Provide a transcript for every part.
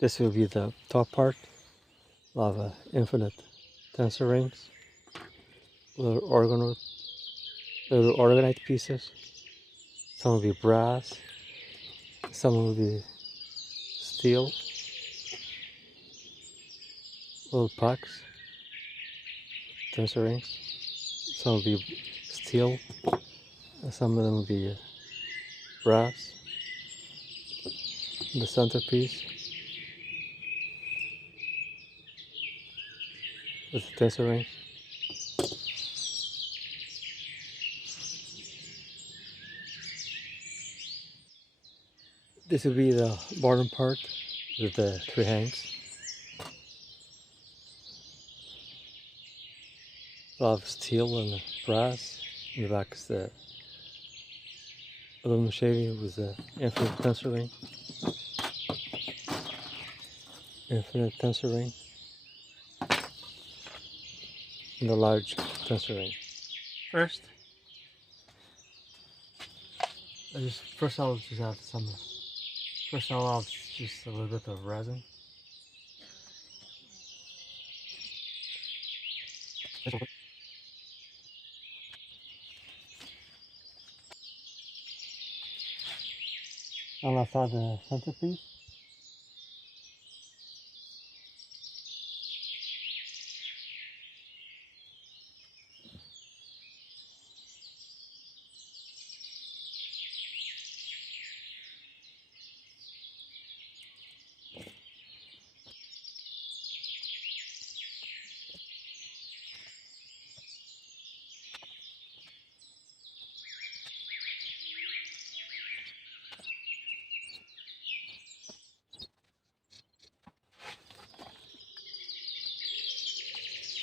This will be the top part of infinite tensor rings, little orgonite pieces. Some will be brass, some will be steel, little pucks, tensor rings. Some will be steel, and some of them will be brass. The centerpiece with the tensor ring. This will be the bottom part with the three hangs. A lot of steel and brass. In the back is the aluminum shading with the infinite tensor ring. Infinite tensor ring. And the large tensor ring. First I'll just have some. First I'll have just a little bit of resin. I'll start the centerpiece.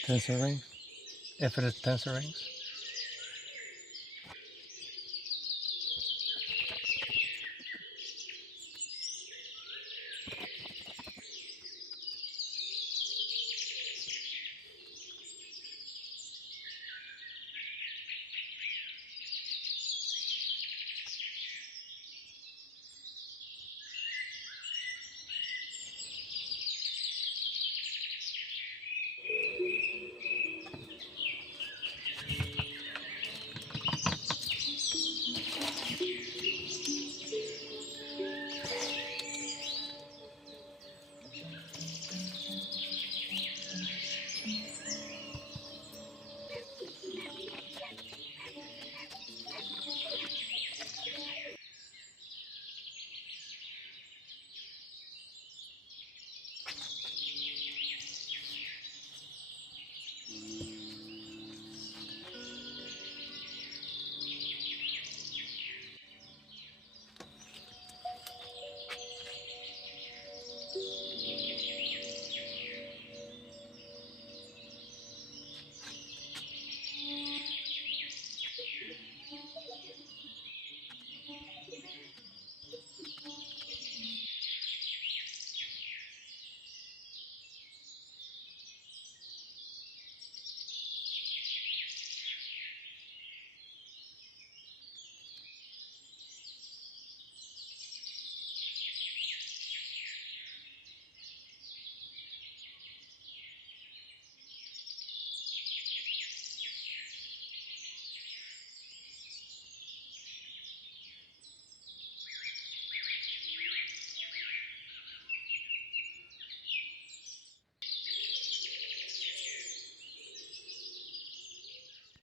Tensor ring, infinite tensor rings.